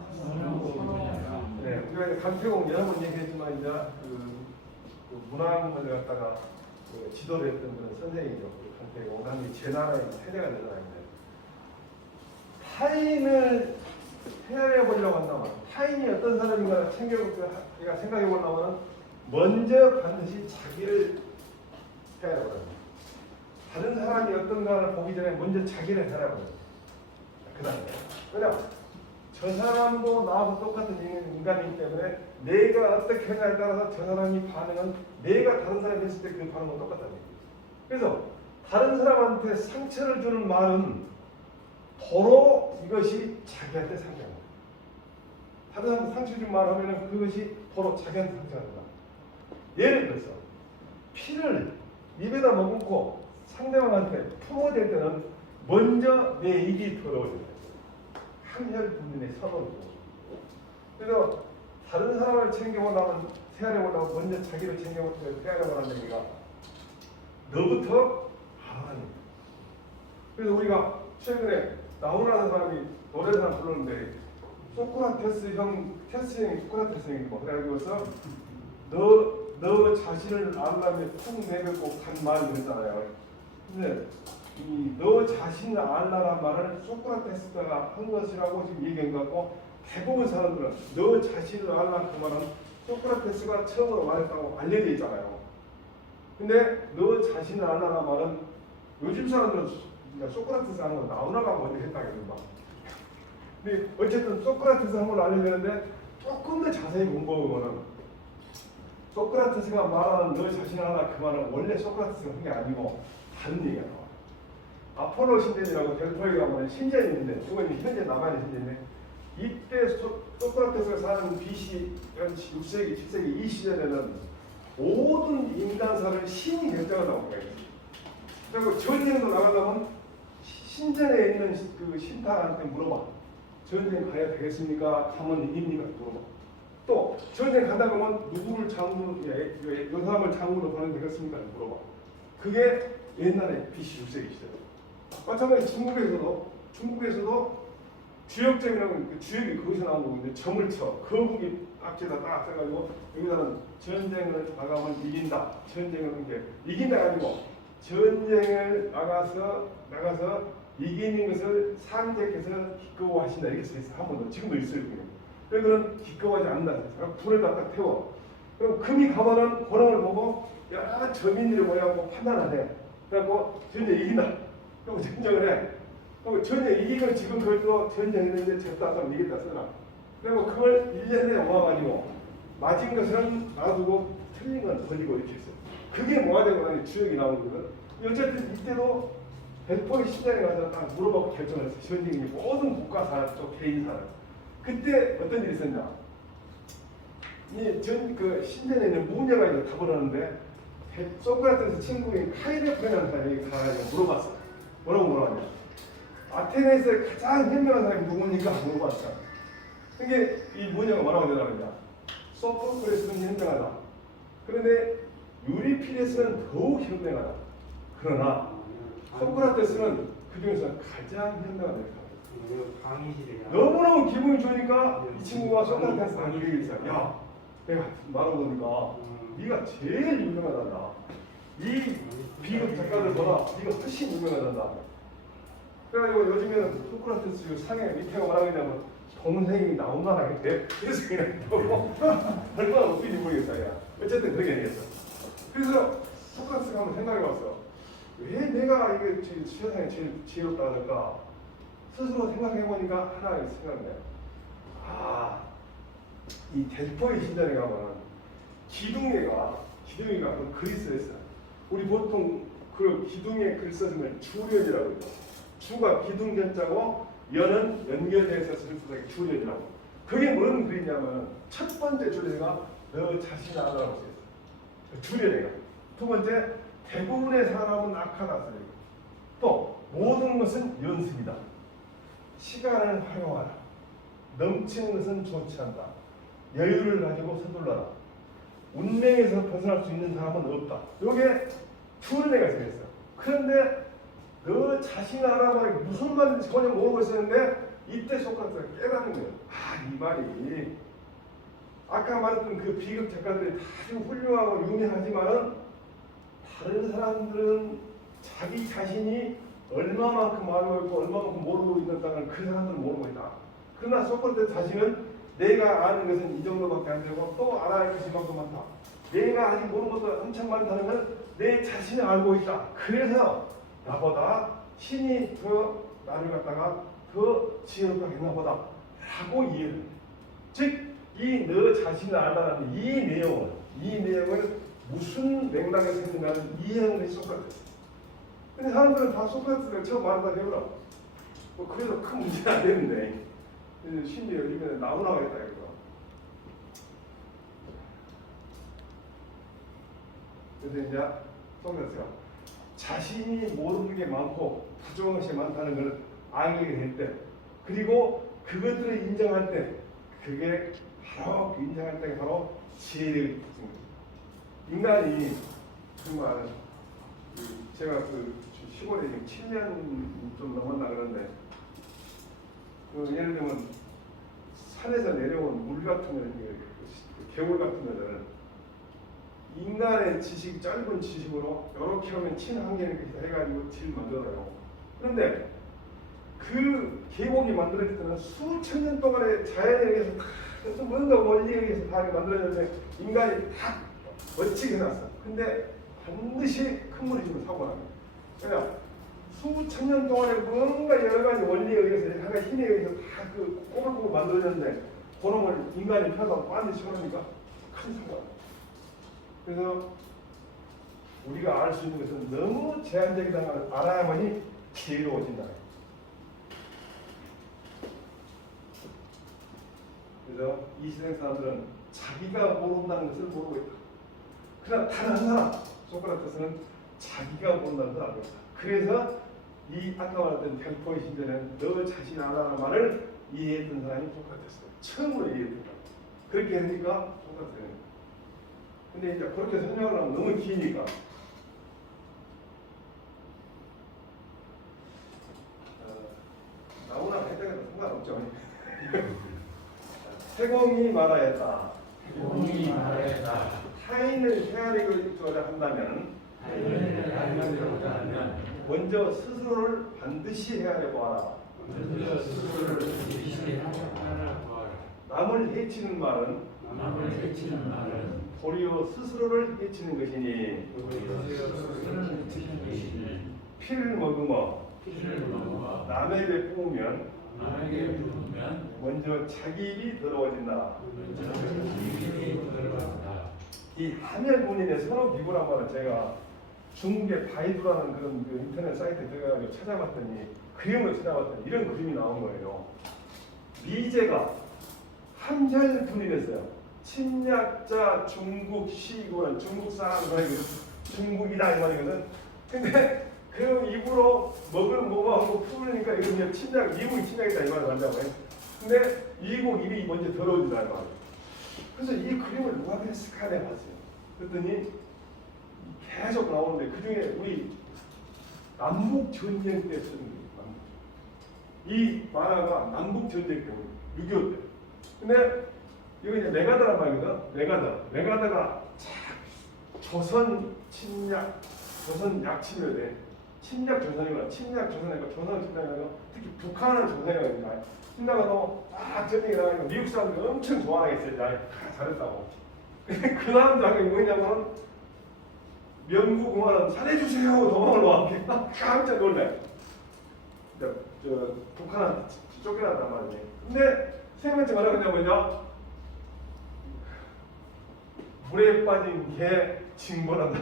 네, 우리가 이제 강태공 여러 번 얘기했지만 이제 그 문학문을 갖다가 지도를 했던 그런 선생이죠. 강태공. 남이 제 나라의 세대가 되잖아요. 타인을 헤아려 보려고 한다면 타인이 어떤 사람인가 우리가 생각해 보려면 먼저 반드시 자기를 헤아려 보려고 합니다. 다른 사람이 어떤가를 보기 전에 먼저 자기를 헤아려 보려고 합니다. 그 다음에 왜냐하면 저 사람도 나하고 똑같은 인간이기 때문에 내가 어떻게 하냐에 따라서 저 사람이 반응은 내가 다른 사람이 했을 때 그 반응은 똑같다는 얘기예요. 그래서 다른 사람한테 상처를 주는 말은 도로 이것이 자기한테 상처가 된다. 다른 사람한테 상처 주는 말 하면 그것이 도로 자기한테 상처가 된다. 예를 들어서 피를 입에다 머금고 상대방한테 품어댈 때는 먼저 내 입이 더러워진다. 함혈 분민의 선언이고. 그래서 다른 사람을 챙겨보려면 헤아려보려면 먼저 자기를 헤아려보라는 얘기가 너부터 알아라는 얘기야. 그래서 우리가 최근에 나훈아라는 사람이 노래를 하나 불렀는데 소크라테스 형이 소크라테스 형이고 그래가지고서 너 자신을 알라면 쿵 내뱉고 간 말을 그랬잖아요. 근데 너 자신을 알라란 말을 소크라테스가 한 것이라고 지금 얘기한 것 같고 대부분 사람들은 너 자신을 알라 그 말은 소크라테스가 처음으로 말했다고 알려져 있잖아요. 근데 너 자신을 알라란 말은 요즘 사람들은 소크라테스 하는 건 나훈아가 먼저 했다고 그런다. 근데 어쨌든 소크라테스 한 걸 알려주는데 조금 더 자세히 공부하면은 소크라테스가 말하는 너 자신을 알라 그 말은 원래 소크라테스가 한 게 아니고 다른 얘기가 나와요. 아폴로 신전이라고 델포에 가면 신전이 있는데 그건 현재 남아있는 신전인데 이때 소크라테스가 사는 BC 6세기, 7세기 이 시절에는 모든 인간사를 신이 결정한다고 해요. 그리고 전쟁도 나가려면 신전에 있는 그 신타한테 물어봐. 전쟁 가야 되겠습니까? 가면 이깁니까? 물어봐. 또 전쟁 간다 그러면 누구를 장군으로, 요 사람을 장군으로 보내면 되겠습니까? 물어봐. 그게 옛날에 BC 6세기 시절. 마찬가지 중국에서도 주역점이라는 그 주역이 거기서 나온 거거든요. 점을 쳐. 거북이 앞에다 딱 써가지고 여기다는 전쟁을 나가면 이긴다. 전쟁을 게 이긴다가 아니고 전쟁을 나가서 이기는 것을 상대께서 기꺼워하신다. 이렇게 써있어요. 한 번도 지금도 있어요. 그러면 기꺼워하지 않는다. 불에다 딱 태워. 그럼 금이 가면은 고랑을 보고 야 저민들이 뭐냐고 판단하네. 그래갖고 전쟁 이긴다. 그리고 전쟁을 해. 그리고 전쟁 이기고 지금 그걸로 전쟁했는데 졌다 하면 이겼다 쓰나. 그리고 그걸 1년 내에 모아가지고 맞은 것은 놔두고 틀린 건 버리고 이렇게 했어요. 그게 뭐가 되고 나니 주역이 나오는 거거든. 어쨌든 이때도 벨포의 신전에 가서 딱 물어보고 결정을 했어요. 전쟁이 모든 국가사, 또 개인사를. 그때 어떤 일이 있었냐. 그 신전에 있는 문제가 이제 답을 하는데 소크라테스 친구인 카이레프라는 사람이 가가지고 물어봤어. 뭐라고 물어봤냐. 아테네에서 가장 현명한 사람이 누구니까 물어봤어. 그게 이 문제가 뭐라고 대답하냐. 소크라테스는 현명하다. 그런데 유리피데스는 더욱 현명하다. 그러나 소크라테스는 그 중에서 가장 현명하다. 너무너무 너무 기분이 좋으니까 이 친구가 소크라테스가 그 얘기를 했어요. 야, 내가 말해보니까 네가 제일 유명하단다. 이 비극 작가들보다 네가 훨씬 유명하단다. 그래가지고 요즘에는 소크라테스 상에 밑에가 말하냐면 동생이 나온다나 했대. 그래서 그냥 보고 얼마나 웃긴지 모르겠어요. 어쨌든 그렇게 얘기했어. 그래서 소크라테스가 한번 생각해봤어. 왜 내가 이게 세상에 제일 지혜롭다 할까? 스스로 생각해보니까 하나 생각나요. 이 델포의 신전에 가면 기둥애가 그 그리스에 있어요. 우리 보통 그 기둥에 글 써진 걸 주련이라고 해요. 주가 기둥 견자고 연은 연결돼서 쓰는 주련이라고. 그게 뭔 글이냐면 첫 번째 주련이가 너 자신을 알아라고 써있어요. 주련이가. 두 번째 대부분의 사람은 악하다 써요. 또 모든 것은 연습이다. 시간을 활용하라. 넘치는 것은 좋지 않다. 여유를 가지고 서둘러라. 운명에서 벗어날 수 있는 사람은 없다. 요게 주련애가 써있어요. 그런데 너 자신을 알아보니 무슨 말인지 전혀 모르고 있었는데 이때 소크라테스가 깨닫는 거예요. 이 말이 아까 말했던 그 비극 작가들이 아주 훌륭하고 유명하지만은 다른 사람들은 자기 자신이 얼마만큼 알고 있고 얼마만큼 모르고 있다는 그 사람들은 모르고 있다. 그러나 소크라테스 자신은 내가 아는 것은 이 정도밖에 안 되고 또 알아야 할 것이 이만큼 많다. 내가 아직 모르는 것도 엄청 많다는 건 내 자신이 알고 있다. 그래서 나보다 신이 더 나를 갖다가 더 지혜롭게 했나 보다 라고 이해를 해요. 즉 이 너 자신을 알다는 이 내용을 무슨 맥락에서 했는가는 이해하는 것이 소크라테스. 근데 사람들은 다 소크라테스가 처음 말한다 해보라. 그래도 큰 문제는 안 되는데 심지어 요즘에는 나오나가 있다 이거. 그래서 이제 소크라테스가 자신이 모르는 게 많고 부족한 것이 많다는 걸 알게 될 때, 그리고 그것들을 인정할 때, 그게 바로 인정할 때가 바로 지혜를 인간이 정말 제가 그 시골에 7년 좀 넘었나 그런데 예를 들면 산에서 내려온 물 같으면 개울 같으면은 인간의 지식, 짧은 지식으로 이렇게 하면 친 한 개는 해가지고 질 만들어요. 그런데 그 계곡이 만들어질 때는 수천 년 동안의 자연에 의해서 다 뭔가 원리에 의해서 다 만들어졌는데 인간이 다 멋지게 해놨어. 근데 반드시 큰 물이 지금 사고가 납니다. 그러니까 수천 년 동안에 뭔가 여러 가지 원리에 의해서 하나 힘에 의해서 다 그 꼬불꼬불 만들어졌는데 그놈을 인간이 펴서 반드시 쳐놓으니까 큰 사고가 납니다. 그래서 우리가 알 수 있는 것은 너무 제한적이다는 걸 알아야만이 지혜로워진다. 그래서 이 시대 사람들은 자기가 모른다는 것을 모르고 있다. 그러나 단 한 사람, 소크라테스는 자기가 모른다는 것을 알고 있다. 그래서 이 아까 말했던 델포의 신전에는 너 자신 알아라는 말을 이해했던 사람이 소크라테스예요. 처음으로 이해했던 사람. 그렇게 하니까 소크라테스는. 근데 이제 그렇게 설명을 하면 너무 기니까 나오나 했다가 상관없죠. 세공이 말하였다. 타인을 헤아리고자 한다면 먼저 스스로를 반드시 헤아려 보아라. 남을 해치는 말은 도리어 스스로를 해치는 것이니 피를 머금어 남에게 뿜으면 먼저 자기 입이 더러워진다. 이 하멜본인의 선호 기구란 말은 제가 중국의 바이두라는 그런 그 인터넷 사이트에 들어가서 찾아봤더니 그림을 찾아봤더니 이런 그림이 나온 거예요. 미제가 한절 분이랬어요. 침략자 중국 시고는 중국 사람이 중국이다 이 말이거든. 근데 그 입으로 먹을 뭐하고 품으니까 이거 그냥 미국이 침략이다 이 말을 한다고 해. 근데 미국 입이 먼저 더러워진다 이 말이에요. 그래서 이 그림을 누가 그랬을까 내가 봤어요. 그랬더니 계속 나오는데 그 중에 우리 남북 전쟁 때 쓰는 거예요. 이 만화가 남북 전쟁 때문에 6.25 때. 근데 이거 이제 메가더란 말이거든. 메가더가 조선 침략, 조선 약침이어야 돼. 침략 조선이구나. 침략 조선이고 조선 침략이고 특히 북한은 조선이거든요. 침략하고 딱 전쟁이 나가니까 미국 사람들이 엄청 좋아하겠어요. 야, 잘했다고. 근데 그 남자가 뭐냐면 명구공화는 살려주세요. 도망을 놓았게 깜짝 놀래. 저 북한은 쫓겨났단 말이에요. 근데 세 번째 말은 뭐냐? 물에 빠진 개 징벌한다.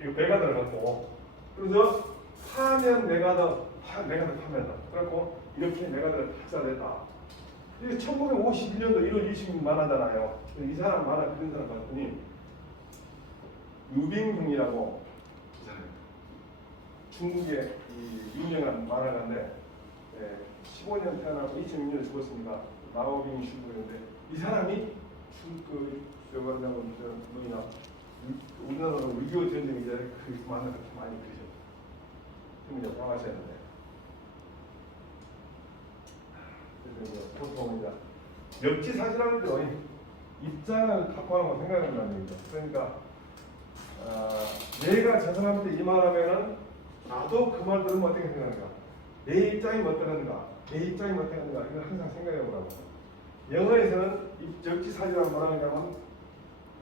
이거 메가더를 갖고. 그래서 파면 메가더 파면다. 그래갖고 이렇게 메가더를 박살냈다. 이게 1951년도 1월 20일 만화잖아요. 이 사람 만화 그런 사람 봤더니 유빙궁이라고 중국의 이 유명한 만화가인데 15년 태어나고 2006년에 죽었으니까 마오빙 슈인데 이 사람이 뭐냐 우리나라로 6.25 전쟁 이전에 그 만화를 많이 그리셨어요. 지금 이제 돌아가셨는데 그래서 보통 이제 역지사지라는데 입장을 갖고 하는 거 생각한다는 얘기죠. 그러니까 내가 저 사람한테 이 말하면은 나도 그 말 들으면 어떻게 생각하는가? 내 입장이 어떠한가? 내 입장이 어떠한가? 이걸 항상 생각해 보라고. 영어에서는 역지사지라는 말하냐면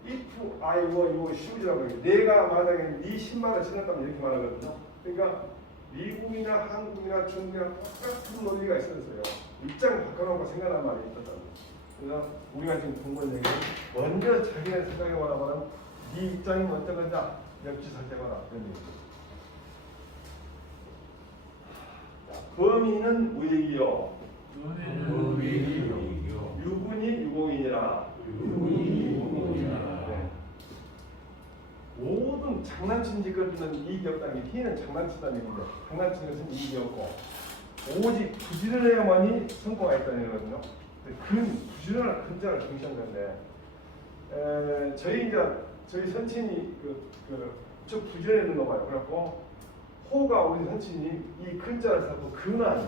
if I were you shoes라고 해요. 내가 만약에 네 신발을 신었다면 이렇게 말하거든요. 그러니까 미국이나 한국이나 중국이나 똑같은 논리가 있었어요. 입장 바꿔놓고 생각하는 말이 있었다는 거예요. 그래서 우리가 지금 공부한 얘기는 먼저 자기네 생각해 보라면 네 입장이 먼저 가자. 역지사지해봐라. 이런 얘기죠. 범인은 우익이요. 유군이 유공이니라. 네. 모든 장난친 짓거리는 이익이 없다는 게 T는 장난친다는 얘기죠. 장난친 것은 이익이 없고 오직 부지런해야만이 성과가 있다는 얘기거든요. 부지런한 근자를 중시한 건데 저희 선친이 저 부지런했는 거 봐요. 그래갖고 호가 우리 선친이 이 근자를 써서 근함이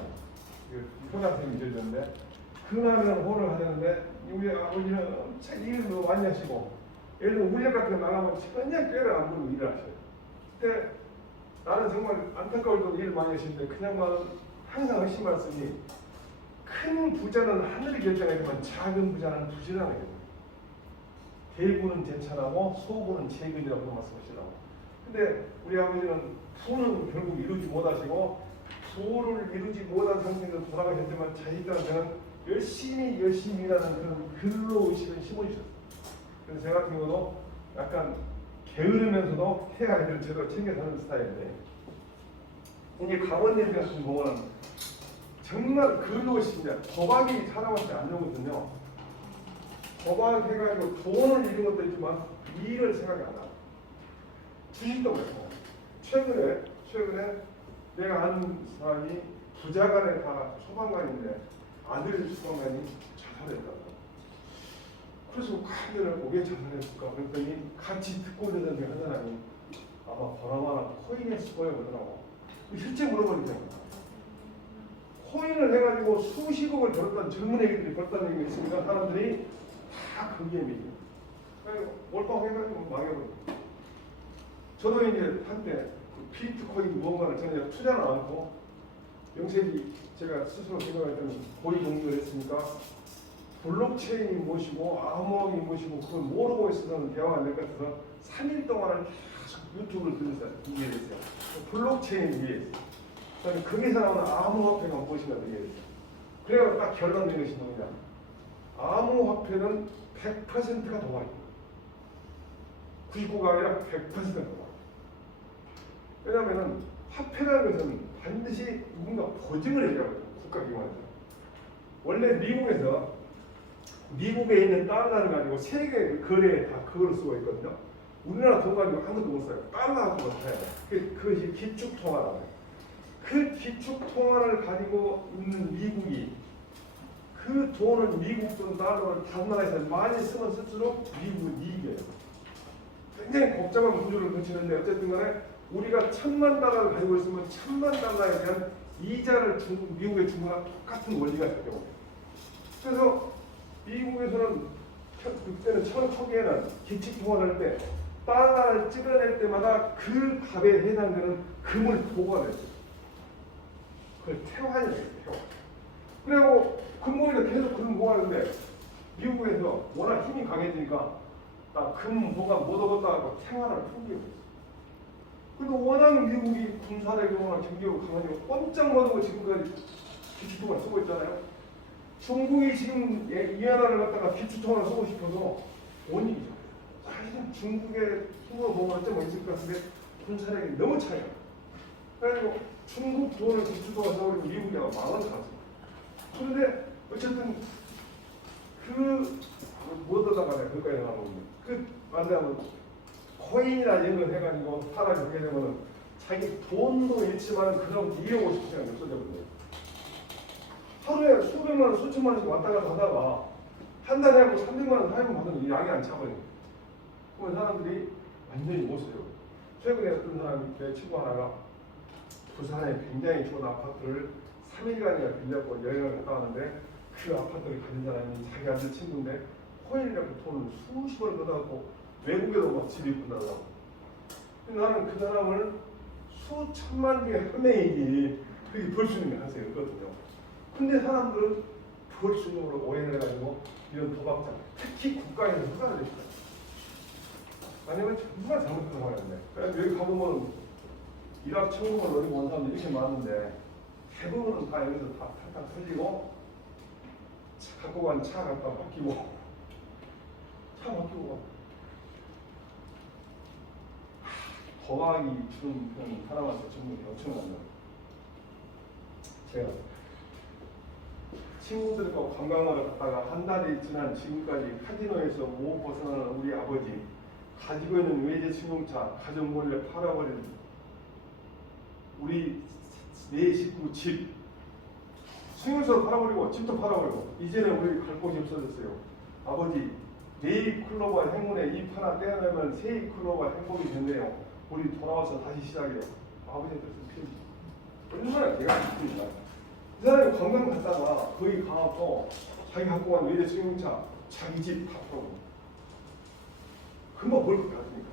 효장선생님이 들렸는데 근함이라는 호를 하려는데 우리 아버지는 엄청 일을 너무 많이 하시고 예를 들어 물력 같은 거 나가면 전혀 꾀를 안 부르고 일을 하셔요. 근데 나는 정말 안타까울 정도로 일을 많이 하시는데 그냥만 항상 하신 말씀이 큰 부자는 하늘이 결정하지만 작은 부자는 부지런하게 됩니다. 대부는 제천하고 소부는 재근이라고 말씀하시더라고요. 근데 우리 아버지는 부는 결국 이루지 못하시고 부를 이루지 못한 상태에서 돌아가셨지만 자식들한테는 열심히 일하는 그런 근로의식을 심어주셨어요. 그래서 제 같은 경우도 약간 게으르면서도 해야 할 일을 제대로 챙겨 사는 스타일인데 이게 강원님 같은 경우는 정말 근로의식이냐 도박이 사람한테 안 좋거든요. 도박해가지고 돈을 잃은 것도 있지만 일을 생각이 안 나요. 주식도 그렇고 최근에 내가 아는 사람이 부자간에 다 소방관인데 아들 소방관이 자살했다고. 그래서 카드를 왜 자살했을까 그랬더니 같이 듣고 있는 한 사람이 아마 바나나 코인에 쓰고요 그러더라고. 실제 물어보니까 코인을 해가지고 수십억을 벌었던 젊은 애기들이 벌었다는 얘기가 있으니까 사람들이 다 거기에 믿어요. 몰빵해가지고 망해버려요. 저도 이제 한때 비트코인 무언가를 전혀 투자는 않고 영세기 제가 스스로 생각할 때는 고위 공부를 했으니까 블록체인이 무엇이고 암호학이 무엇이고 그걸 모르고 있어서는 대화가 안 될 것 같아서 3일 동안은 계속 유튜브를 들으면서 이해했어요. 블록체인 이해했어요. 그다음에 거기서 나오는 암호화폐가 무엇인가 이해했어요. 그래서 딱 결론 내린 것이 뭐냐. 암호화폐는 100%가 도박입니다. 99가 아니라 100%가 도박. 왜냐하면 화폐라는 것은 반드시 누군가 보증을 해야 하거든요. 국가기관에서. 원래 미국에 있는 달러를 가지고 세계 거래에 다 그걸 쓰고 있거든요. 우리나라 돈 가지고 아무도 못 써요. 달러 가지고 사야 돼. 그것이 기축통화라고 해요. 그 기축통화를 가지고 있는 미국이 그 돈을 미국 돈 달러를 다른 나라에서 많이 쓰면 쓸수록 미국은 이익이에요. 굉장히 복잡한 구조를 거치는데 어쨌든 간에 우리가 1000만 달러를 가지고 있으면 1000만 달러에 대한 이자를 미국에 준 거랑 똑같은 원리가 적용돼요. 그래서 미국에서는 그때는 초기에는 기축통화를 할 때 달러를 찍어낼 때마다 그 값에 해당되는 금을 보관했어요. 그걸 태환이라고 해요. 태환. 그리고 금모이를 계속 금 보관하는데 미국에서 워낙 힘이 강해지니까 나 금 보관 못 얻었다고 태환을 풍기고 있어요. 그리고 워낙 미국이 군사력이 워낙 경제력이 강하니까 꼼짝 못하고 지금까지 기축통화를 쓰고 있잖아요. 중국이 지금 이 나라를 갖다가 기축통화를 쓰고 싶어서 온 일이죠. 사실은 중국의 힘으로 보면 어쩌면 있을 것 같은데 군사력이 너무 차이가. 그래가지고 중국 돈을 기축통화 써버리고 미국이 망하는 것 같습니다. 그런데 어쨌든 못 얻어다가 내가 그거까지 나가면 만나면 코인이나 이런 걸 해가지고 사람이 그렇게 되면은 자기 돈도 잃지만 그런 250시간 없어졌거든요. 하루에 수백만 원, 수천만 원씩 왔다 갔다 하다가 한 달에 하고 300만 원 사용 받으면 양이 안 차버려요. 그러면 사람들이 완전히 못 써요. 최근에 어떤 사람이 내 친구 하나가 부산에 굉장히 좋은 아파트를 3일간이나 빌렸고 여행을 갔다 왔는데 그 아파트를 가진 사람이 자기 아들 친구인데 코인이라고 돈을 수십원을 걷어갖고 외국에도 막 집이 끝나더라고. 나는 그 사람을 수천만 중에 한 명이지 그게 벌 수 있는 게 한세가 없거든요. 근데 사람들은 벌 수 있는 걸로 오해를 해가지고 이런 도박장, 특히 국가에서 허가를 냈어요. 아니면 정말 잘못된 거였는데. 그래서 여기 가보면 이락 천국을 노리고 온 사람들이 이렇게 많은데 대부분은 다 여기서 다 탁탁 터지고 갖고 간 차 갖다 바뀌고 차 바뀌고 도박이 주는 그런 사람한테 전부 엄청납니다. 제가 친구들과 관광을 갔다가 한 달이 지난 지금까지 카지노에서 못 벗어나는 우리 아버지, 가지고 있는 외제 신용차 가족 몰래 팔아버린 우리 네 식구 집, 수용소도 팔아버리고 집도 팔아버리고 이제는 우리 갈 곳이 없어졌어요. 아버지, 네잎클로버 행운에 잎 하나 떼어내면 세잎클로버 행복이 된대요. 우리 돌아와서 다시 시작해요. 아버지한테 쓴 편지. 얼마나 대가 깊습니다. 이 사람이 관광 갔다가 거기 가서 자기 갖고 간 외제 승용차 자기 집 다 팔고 금방 볼 것 같으니까.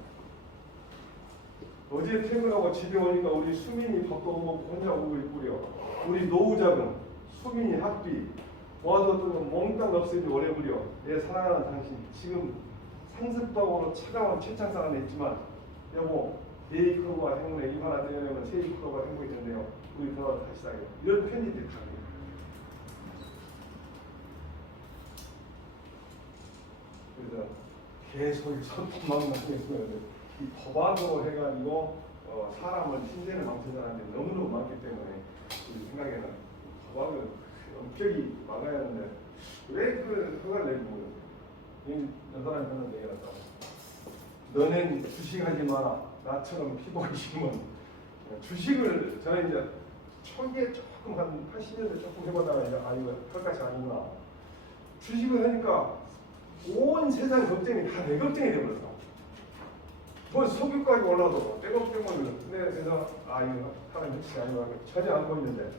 어제 퇴근하고 집에 오니까 우리 수민이 밥도 못 먹고 혼자 오고 있고요. 우리 노후자금, 수민이 학비 모아서 또 몽땅 없애지 오래 부려. 내 사랑하는 당신 지금 상습적으로 차가운 최창상 안에 있지만 여보 네이크로가 행운에 입 하나 떼어내면 세이크로가 행복이 된대요. 우리 돌아와서 다시 시작해요. 이런 편지들이 가요. 그래서 계속 선풍만 나는 이 도박으로 해가지고 사람을 신세를 망친 사람들이 너무너무 많기 때문에 우리 생각에는 도박은 엄격히 막아야 하는데 왜 그 허가를 내고 이 사람이 하는 얘기가 있다고. 너넨 주식하지 마라. 나처럼 피부가 심은 주식을 저는 이제 초기에 조금 한 80년대 조금 해보다가 이제 이거 헐값이 아니구나. 주식을 하니까 온 세상 걱정이 다 내 걱정이 되버렸어. 뭐 석유까지 올라도 내 걱정만 그래서 이거 사람 ಹೆಚ್ಚ이 아니고 전혀 안 보이는데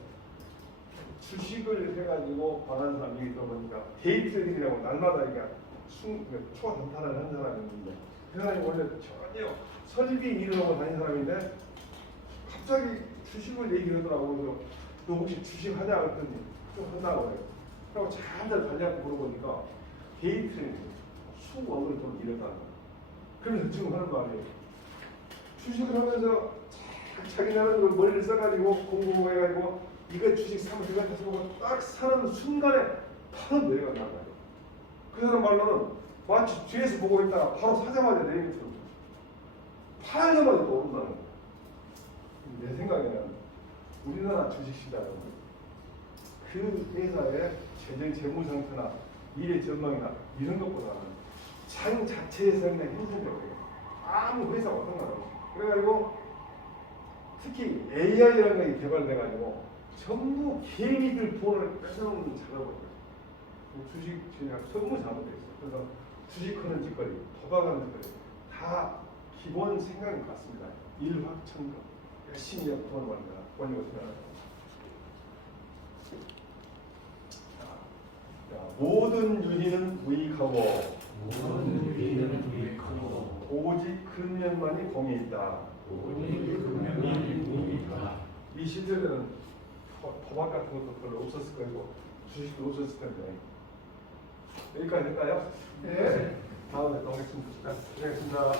주식을 해가지고 관한 사람 얘기 들어보니까 데이트레딩이라고 날마다 초단타를 하는 사람이 있는데 그 사람이 원래 전혀 설비 일을 하고 다니는 사람인데 갑자기 주식을 얘기하더라고. 그래서 너 혹시 주식 하냐 그랬더니 좀 한다고 그래요. 그리고 잘들 관리하고 물어보니까 데이트레딩 수억을 돈 잃었다는 거예요. 그러면서 지금 하는 거 아니에요. 주식을 하면서 자기 나름대로 머리를 써가지고 공부해가지고 이거 주식 사면 이거 사면 딱 사는 순간에 바로 내려간다는 거예요. 그 사람 말로는 마치 뒤에서 보고 있다가 바로 사자마자 내리는 거예요. 팔자마자 또 오른다는 거예요. 내 생각에는 우리나라 주식시장은 그 회사의 재무 상태나 미래 전망이나 이런 것보다는 장 자체에서 그냥 힘들어요. 아무 회사가 상관없어요. 그래가지고 특히 AI라는 게 개발돼가지고 전부 개미들 돈을 뺏어놓는 작업을 주식 진학 전부 잘못돼 있어요. 그래서 주식하는 짓거리, 도박하는 짓거리 다 기본 생각이 같습니다. 일확천금 열심히 돈을 벌려고 생각합니다. 모든 유희는 무익하고 모든 유희는 무익하고 오직 근면만이 공이 있다. 오직 근면만이 무익하다. 이 시절에는 도박 같은 것도 별로 없었을 거고 주식도 없었을 텐데 여기까지 할까요? 네. 다음에 또 오겠습니다. 고생했습니다.